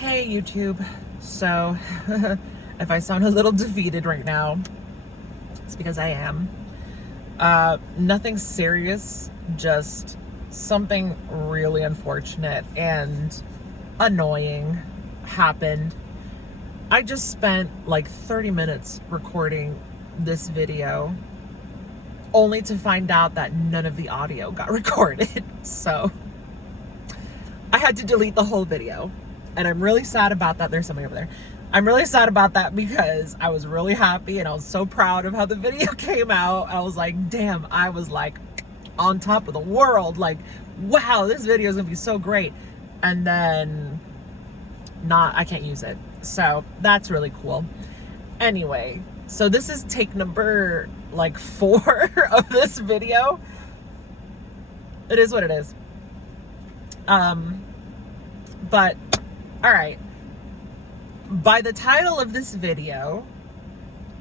Hey YouTube. So if I sound a little defeated right now, it's because I am. Nothing serious, just something really unfortunate and annoying happened. I just spent like 30 minutes recording this video only to find out that none of the audio got recorded. So I had to delete the whole video. And I'm really sad about that. There's somebody over there. I'm really sad about that because I was really happy and I was so proud of how the video came out. I was like, damn, I was like on top of the world. Like, wow, this video is gonna be so great. And then I can't use it. So that's really cool. Anyway, so this is take number like 4 of this video. It is what it is. But all right, by the title of this video,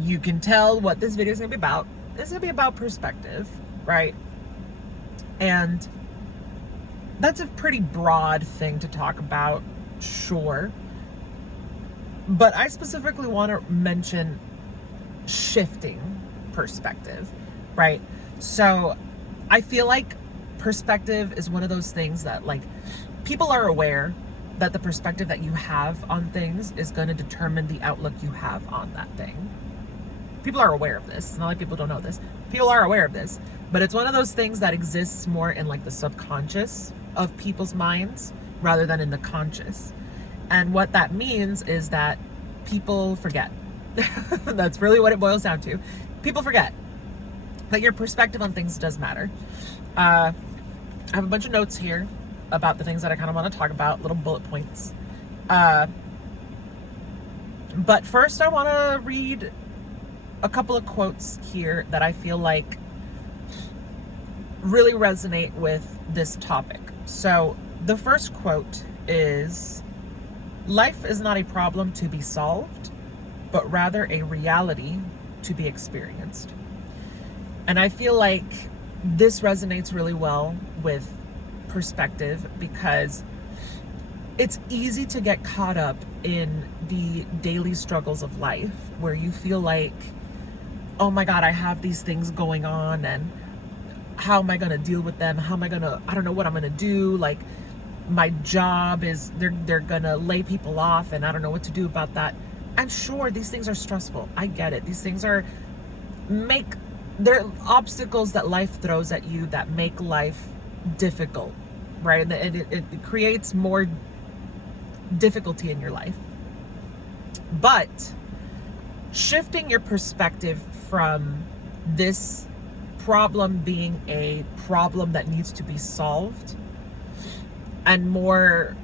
you can tell what this video is going to be about. It's going to be about perspective, right? And that's a pretty broad thing to talk about, sure. But I specifically want to mention shifting perspective, right? So I feel like perspective is one of those things that, like, people are aware that the perspective that you have on things is going to determine the outlook you have on that thing. People are aware of this. Not like people don't know this. People are aware of this. But it's one of those things that exists more in like the subconscious of people's minds rather than in the conscious. And what that means is that people forget. That's really what it boils down to. People forget that your perspective on things does matter. I have a bunch of notes here about the things that I kind of want to talk about, little bullet points. But first I want to read a couple of quotes here that I feel like really resonate with this topic. So the first quote is, "Life is not a problem to be solved, but rather a reality to be experienced." And I feel like this resonates really well with perspective because it's easy to get caught up in the daily struggles of life where you feel like, oh my God, I have these things going on and how am I going to deal with them? I don't know what I'm going to do. Like, my job is, they're going to lay people off and I don't know what to do about that. I'm sure these things are stressful. I get it. These things they're obstacles that life throws at you that make life difficult, right? And it creates more difficulty in your life. But shifting your perspective from this problem being a problem that needs to be solved and more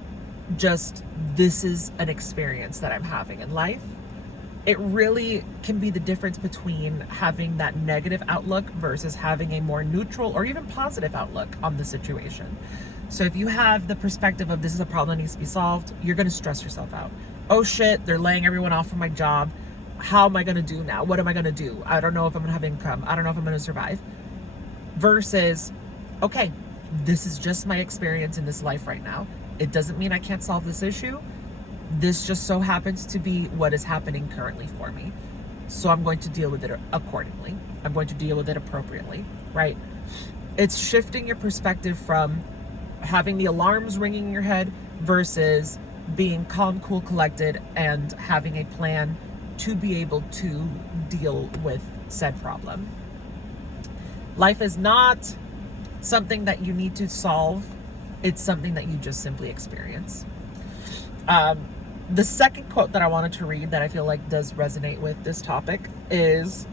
just, this is an experience that I'm having in life, it really can be the difference between having that negative outlook versus having a more neutral or even positive outlook on the situation. So if you have the perspective of this is a problem that needs to be solved, you're going to stress yourself out. Oh shit, they're laying everyone off from my job. How am I going to do now? What am I going to do? I don't know if I'm going to have income. I don't know if I'm going to survive. Versus, okay, this is just my experience in this life right now. It doesn't mean I can't solve this issue. This just so happens to be what is happening currently for me. So I'm going to deal with it accordingly. I'm going to deal with it appropriately, right? It's shifting your perspective from having the alarms ringing in your head versus being calm, cool, collected, and having a plan to be able to deal with said problem. Life is not something that you need to solve. It's something that you just simply experience. The second quote that I wanted to read that I feel like does resonate with this topic is,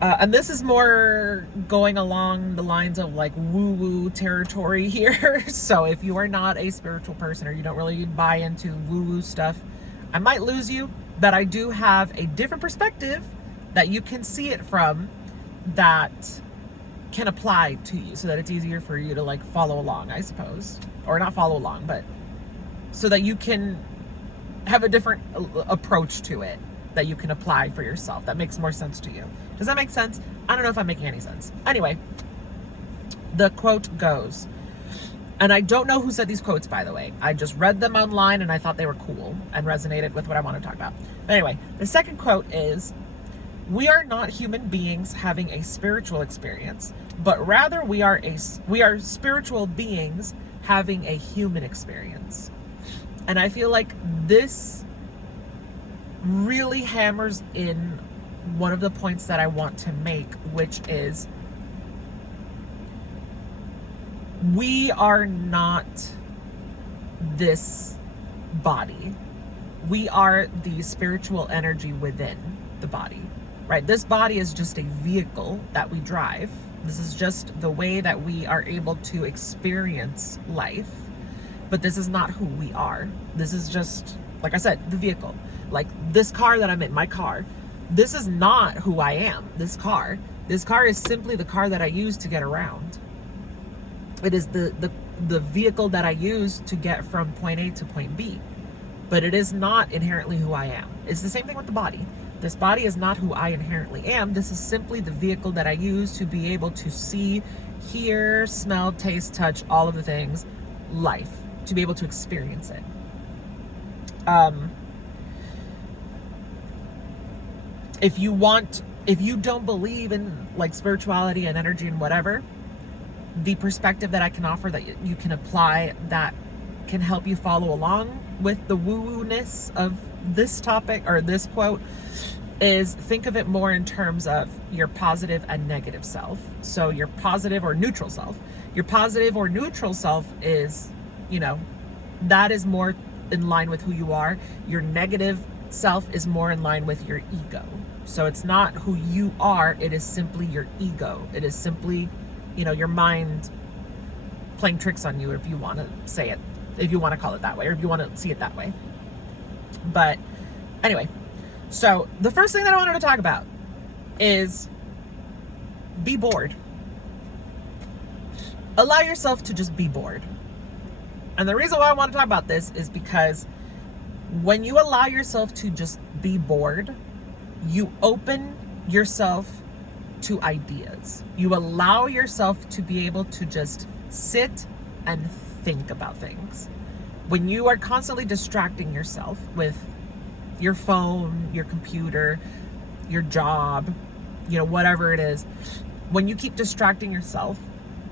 and this is more going along the lines of like woo-woo territory here. So if you are not a spiritual person or you don't really buy into woo-woo stuff, I might lose you, but I do have a different perspective that you can see it from that can apply to you so that it's easier for you to like follow along, I suppose. Or not follow along, but so that you can have a different approach to it that you can apply for yourself that makes more sense to you. Does that make sense? I don't know if I'm making any sense. Anyway, the quote goes, And I don't know who said these quotes, by the way. I just read them online and I thought they were cool and resonated with what I want to talk about. But anyway, the second quote is, "We are not human beings having a spiritual experience, but rather we are spiritual beings having a human experience." And I feel like this really hammers in one of the points that I want to make, which is, we are not this body. We are the spiritual energy within the body, right? This body is just a vehicle that we drive. This is just the way that we are able to experience life. But this is not who we are. This is just, like I said, the vehicle. Like this car that I'm in, my car, this is not who I am. This car is simply the car that I use to get around. It is the vehicle that I use to get from point A to point B. But it is not inherently who I am. It's the same thing with the body. This body is not who I inherently am. This is simply the vehicle that I use to be able to see, hear, smell, taste, touch, all of the things, life, to be able to experience it. If you don't believe in like spirituality and energy and whatever, the perspective that I can offer that you can apply that can help you follow along with the woo-woo-ness of this topic or this quote is, think of it more in terms of your positive and negative self. So your positive or neutral self. Your positive or neutral self is, that is more in line with who you are. Your negative self is more in line with your ego. So it's not who you are, it is simply your ego. It is simply, your mind playing tricks on you, if you want to say it, if you want to call it that way, or if you want to see it that way. But anyway, so the first thing that I wanted to talk about is be bored. Allow yourself to just be bored. And the reason why I want to talk about this is because when you allow yourself to just be bored, you open yourself to ideas. You allow yourself to be able to just sit and think about things. When you are constantly distracting yourself with your phone, your computer, your job, whatever it is, when you keep distracting yourself,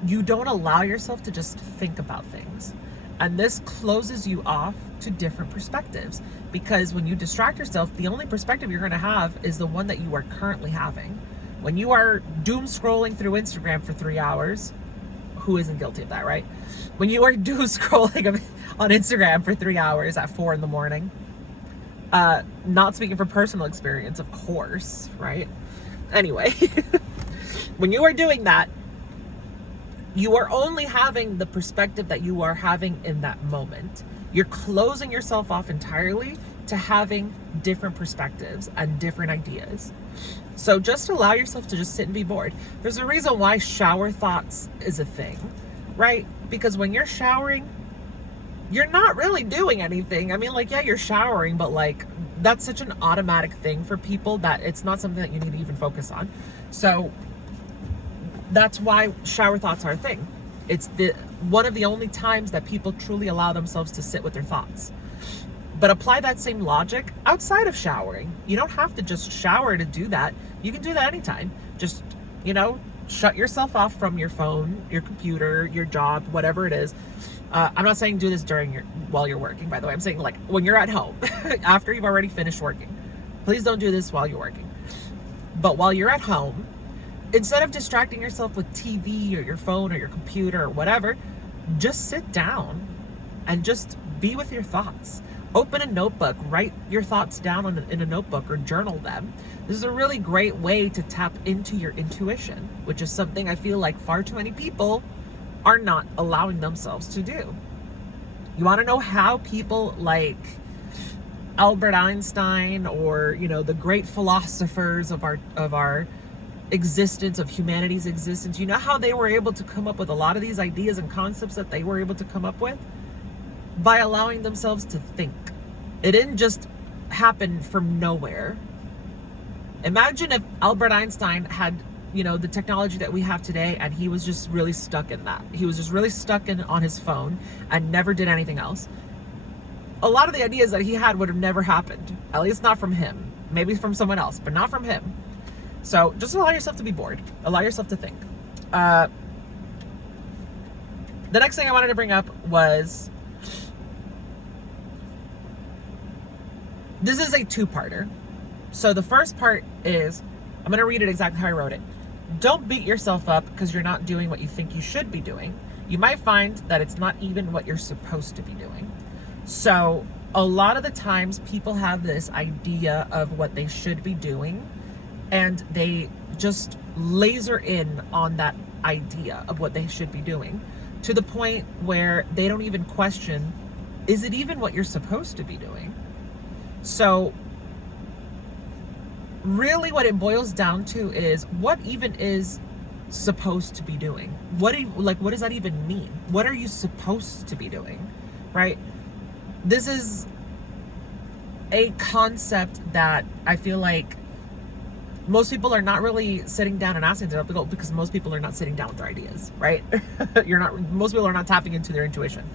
you don't allow yourself to just think about things. And this closes you off to different perspectives, because when you distract yourself, the only perspective you're going to have is the one that you are currently having. When you are doom scrolling through Instagram for 3 hours, who isn't guilty of that, right? When you are doom scrolling on Instagram for 3 hours at 4 a.m, not speaking from personal experience, of course, right? Anyway, when you are doing that, you are only having the perspective that you are having in that moment. You're closing yourself off entirely to having different perspectives and different ideas. So just allow yourself to just sit and be bored. There's a reason why shower thoughts is a thing, right? Because when you're showering, you're not really doing anything. I mean, yeah, you're showering, but that's such an automatic thing for people that it's not something that you need to even focus on. So that's why shower thoughts are a thing. It's one of the only times that people truly allow themselves to sit with their thoughts. But apply that same logic outside of showering. You don't have to just shower to do that. You can do that anytime. Just, shut yourself off from your phone, your computer, your job, whatever it is. I'm not saying do this while you're working, by the way. I'm saying when you're at home, after you've already finished working. Please don't do this while you're working. But while you're at home, instead of distracting yourself with TV or your phone or your computer or whatever, just sit down and just be with your thoughts. Open a notebook, write your thoughts down in a notebook or journal them. This is a really great way to tap into your intuition, which is something I feel like far too many people are not allowing themselves to do. You want to know how people like Albert Einstein or, the great philosophers of our existence, of humanity's existence, you know how they were able to come up with a lot of these ideas and concepts that they were able to come up with? By allowing themselves to think. It didn't just happen from nowhere. Imagine if Albert Einstein had the technology that we have today, and he was just really stuck in that. He was just really stuck on his phone and never did anything else. A lot of the ideas that he had would have never happened, at least not from him. Maybe from someone else, but not from him. So just allow yourself to be bored. Allow yourself to think. The next thing I wanted to bring up was, this is a two-parter. So the first part is, I'm going to read it exactly how I wrote it. Don't beat yourself up because you're not doing what you think you should be doing. You might find that it's not even what you're supposed to be doing. So a lot of the times people have this idea of what they should be doing, and they just laser in on that idea of what they should be doing to the point where they don't even question, is it even what you're supposed to be doing? So really what it boils down to is, what even is supposed to be doing? What does that even mean? What are you supposed to be doing, right? This is a concept that I feel like most people are not really sitting down and asking themselves, because most people are not sitting down with their ideas, right? Most people are not tapping into their intuition.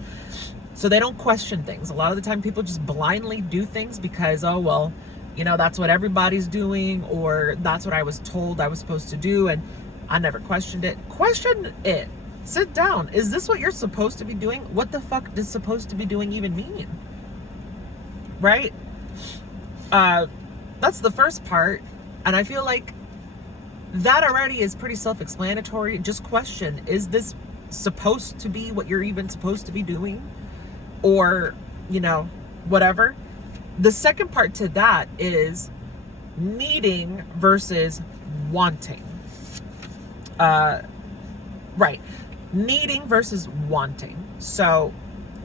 So they don't question things. A lot of the time people just blindly do things because, oh, well, that's what everybody's doing, or that's what I was told I was supposed to do, and I never questioned it. Question it. Sit down. Is this what you're supposed to be doing? What the fuck does supposed to be doing even mean? Right? That's the first part. And I feel like that already is pretty self-explanatory. Just question, is this supposed to be what you're even supposed to be doing? Or, whatever. The second part to that is needing versus wanting. Right. Needing versus wanting. So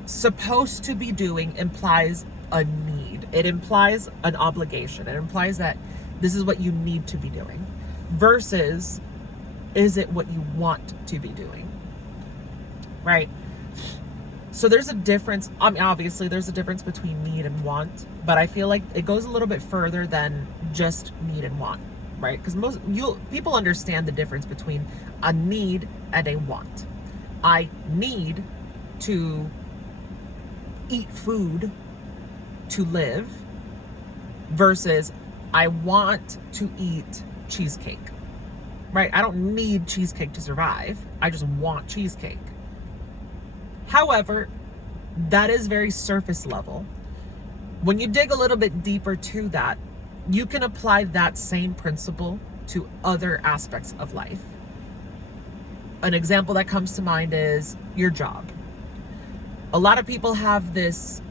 supposed to be doing implies a need. It implies an obligation. It implies that this is what you need to be doing, versus is it what you want to be doing, right? So there's a difference. I mean, obviously there's a difference between need and want, but I feel like it goes a little bit further than just need and want, right? Because people understand the difference between a need and a want. I need to eat food to live, versus I want to eat cheesecake, right? I don't need cheesecake to survive. I just want cheesecake. However, that is very surface level. When you dig a little bit deeper to that, you can apply that same principle to other aspects of life. An example that comes to mind is your job. A lot of people have this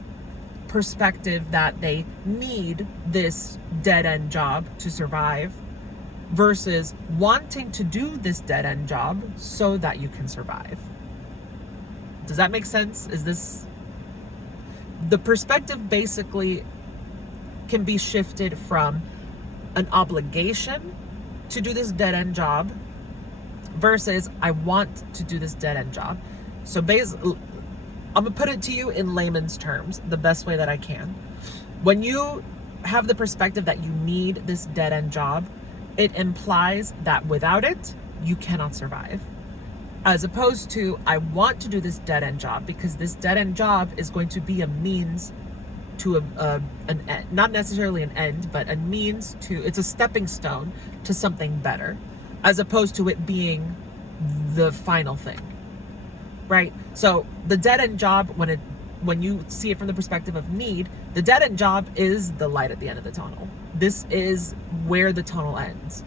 perspective that they need this dead-end job to survive, versus wanting to do this dead-end job so that you can survive. Does that make sense? The perspective basically can be shifted from an obligation to do this dead-end job versus I want to do this dead-end job. So basically, I'm gonna put it to you in layman's terms, the best way that I can. When you have the perspective that you need this dead-end job, it implies that without it, you cannot survive. As opposed to, I want to do this dead-end job because this dead-end job is going to be a means to an end, not necessarily an end, but a means to, it's a stepping stone to something better, as opposed to it being the final thing. Right? So the dead-end job, when you see it from the perspective of need, the dead-end job is the light at the end of the tunnel. This is where the tunnel ends.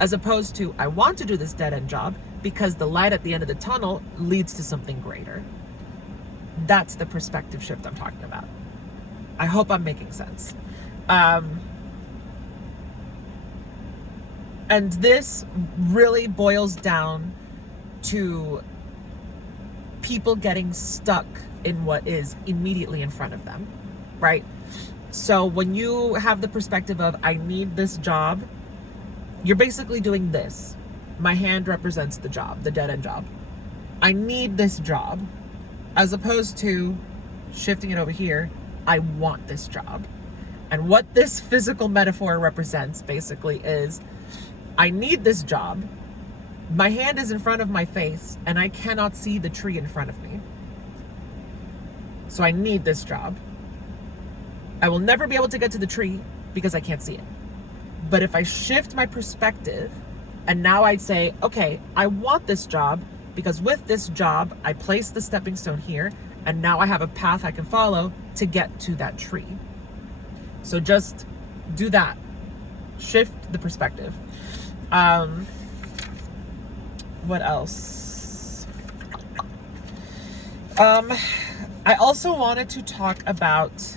As opposed to, I want to do this dead-end job because the light at the end of the tunnel leads to something greater. That's the perspective shift I'm talking about. I hope I'm making sense. And this really boils down to people getting stuck in what is immediately in front of them, right? So when you have the perspective of, I need this job, you're basically doing this. My hand represents the job, the dead-end job. I need this job, as opposed to shifting it over here, I want this job. And what this physical metaphor represents basically is, I need this job My hand is in front of my face and I cannot see the tree in front of me. So I need this job. I will never be able to get to the tree because I can't see it. But if I shift my perspective and now I'd say, okay, I want this job because with this job, I place the stepping stone here and now I have a path I can follow to get to that tree. So just do that. Shift the perspective. What else? I also wanted to talk about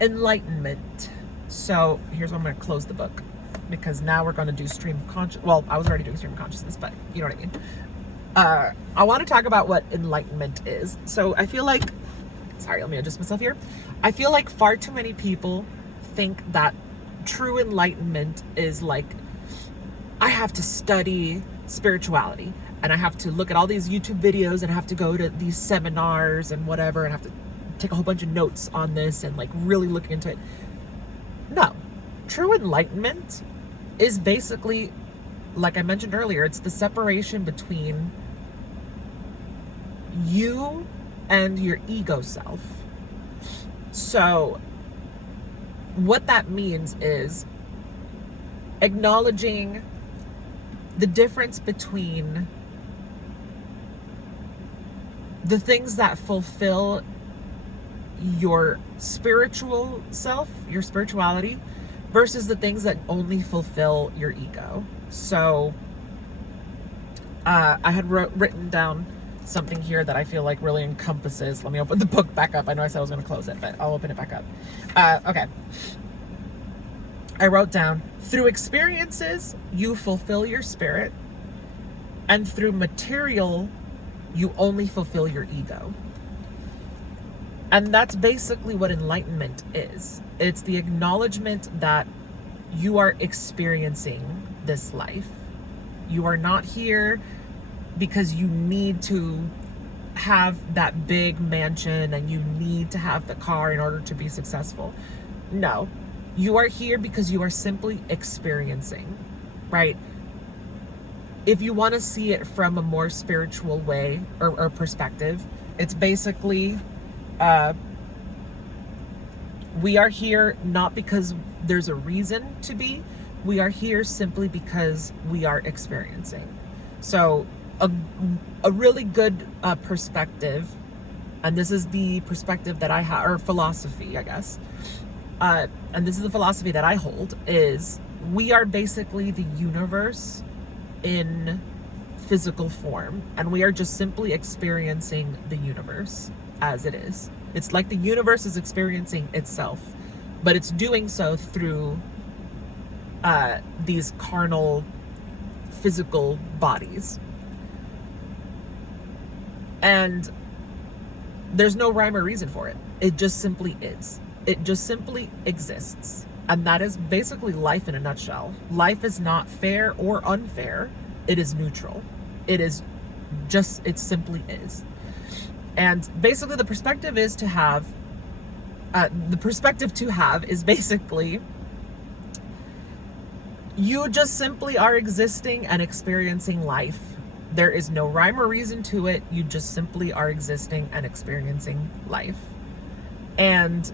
enlightenment. So here's where I'm going to close the book, because now we're going to do stream of consciousness. Well, I was already doing stream of consciousness, but you know what I mean. I want to talk about what enlightenment is. So I feel like, sorry, let me adjust myself here. I feel like far too many people think that true enlightenment is like, I have to study spirituality and I have to look at all these YouTube videos and I have to go to these seminars and whatever and have to take a whole bunch of notes on this and like really look into it. No, true enlightenment is basically, like I mentioned earlier, it's the separation between you and your ego self. So what that means is acknowledging the difference between the things that fulfill your spiritual self, your spirituality, versus the things that only fulfill your ego. So I had written down something here that I feel like really encompasses. Let me open the book back up. I know I said I was going to close it, but I'll open it back up. Okay. I wrote down, through experiences, you fulfill your spirit, and through material, you only fulfill your ego. And that's basically what enlightenment is. It's the acknowledgement that you are experiencing this life. You are not here because you need to have that big mansion and you need to have the car in order to be successful. No, you are here because you are simply experiencing, right? If you want to see it from a more spiritual way or perspective, it's basically, we are here not because there's a reason to be. We are here simply because we are experiencing. So a really good perspective, and this is the perspective that I have, or philosophy, I guess, and this is the philosophy that I hold, is we are basically the universe in physical form, and we are just simply experiencing the universe as it is. It's like the universe is experiencing itself, but it's doing so through these carnal, physical bodies. And there's no rhyme or reason for it. It just simply is. It just simply exists. And that is basically life in a nutshell. Life is not fair or unfair. It is neutral. It is just, it simply is. And basically the perspective is to have, is basically, you just simply are existing and experiencing life. There is no rhyme or reason to it. You just simply are existing and experiencing life. And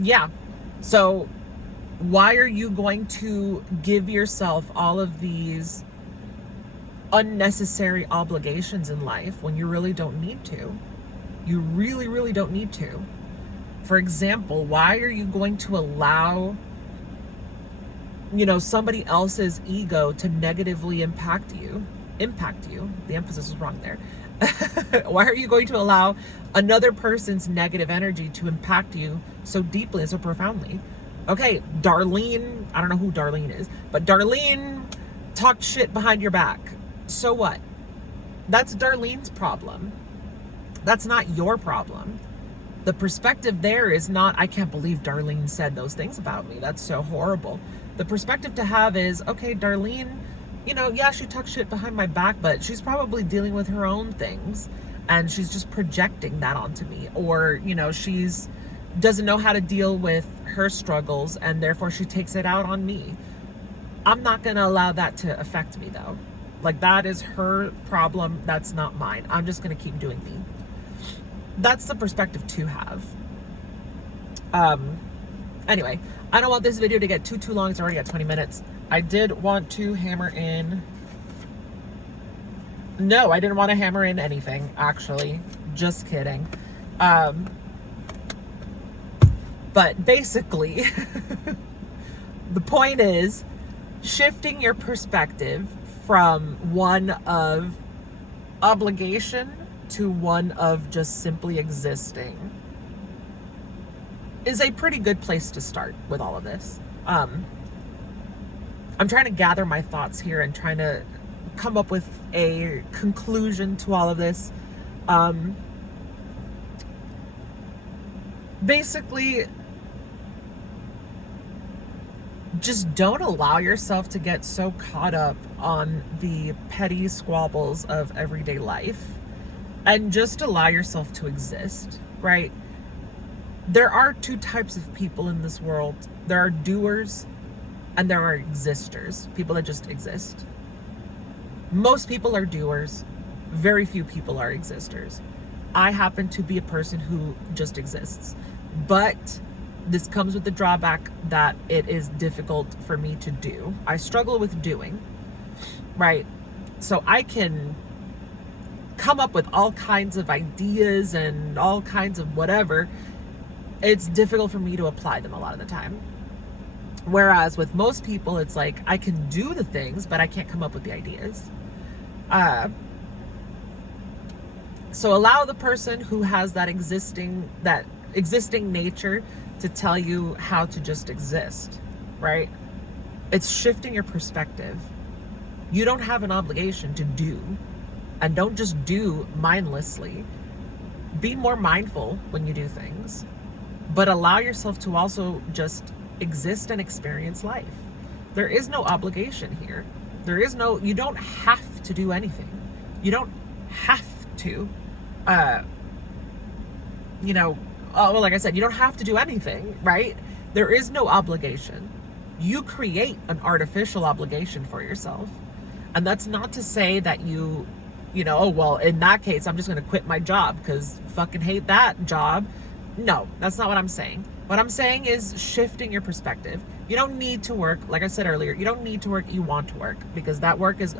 yeah, so why are you going to give yourself all of these unnecessary obligations in life when you really don't need to? You really, really don't need to. For example, why are you going to allow, somebody else's ego to negatively impact you? The emphasis is wrong there. Why are you going to allow another person's negative energy to impact you so deeply and so profoundly? Okay, Darlene, I don't know who Darlene is, but Darlene talked shit behind your back. So what? That's Darlene's problem. That's not your problem. The perspective there is not, I can't believe Darlene said those things about me. That's so horrible. The perspective to have is, okay, Darlene, yeah, she talks shit behind my back, but she's probably dealing with her own things and she's just projecting that onto me. Or, she's doesn't know how to deal with her struggles and therefore she takes it out on me. I'm not going to allow that to affect me, though. Like, that is her problem. That's not mine. I'm just going to keep doing me. That's the perspective to have. Anyway, I don't want this video to get too long. It's already at 20 minutes. I did want to hammer in... No, I didn't want to hammer in anything, actually. Just kidding. But basically, the point is shifting your perspective from one of obligation to one of just simply existing is a pretty good place to start with all of this. I'm trying to gather my thoughts here and trying to come up with a conclusion to all of this. Basically, just don't allow yourself to get so caught up on the petty squabbles of everyday life, and just allow yourself to exist, right? There are two types of people in this world. There are doers and there are existers, people that just exist. Most people are doers. Very few people are existers. I happen to be a person who just exists. But this comes with the drawback that it is difficult for me to do. I struggle with doing, right? So I can come up with all kinds of ideas and all kinds of whatever. It's difficult for me to apply them a lot of the time. Whereas with most people, it's like I can do the things, but I can't come up with the ideas. So allow the person who has that existing nature to tell you how to just exist, right? It's shifting your perspective. You don't have an obligation to do, and don't just do mindlessly. Be more mindful when you do things, but allow yourself to also just exist and experience life. There is no obligation here. You don't have to do anything. You don't have to, like I said, you don't have to do anything, right? There is no obligation. You create an artificial obligation for yourself. And that's not to say that in that case, I'm just going to quit my job because fucking hate that job. No, that's not what I'm saying. What I'm saying is shifting your perspective. You don't need to work. Like I said earlier, you don't need to work. You want to work, because that work is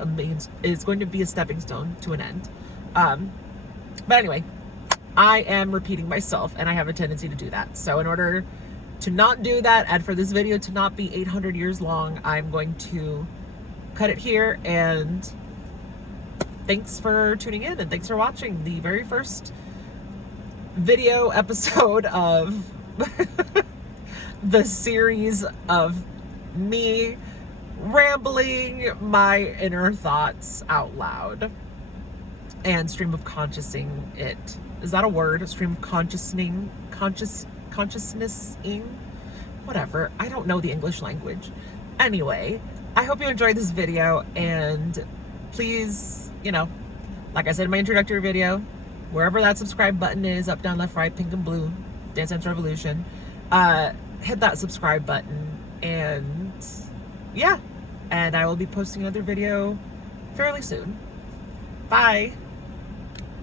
going to be a stepping stone to an end. But anyway, I am repeating myself, and I have a tendency to do that. So in order to not do that, and for this video to not be 800 years long, I'm going to cut it here. And thanks for tuning in, and thanks for watching the very first video episode of the series of me rambling my inner thoughts out loud and stream of consciousing it. Is that a word? Stream of consciousness-ing? Whatever. I don't know the English language. Anyway, I hope you enjoyed this video, and please, like I said in my introductory video, wherever that subscribe button is, up, down, left, right, pink and blue, Dance Dance Revolution, hit that subscribe button, and yeah, and I will be posting another video fairly soon. Bye.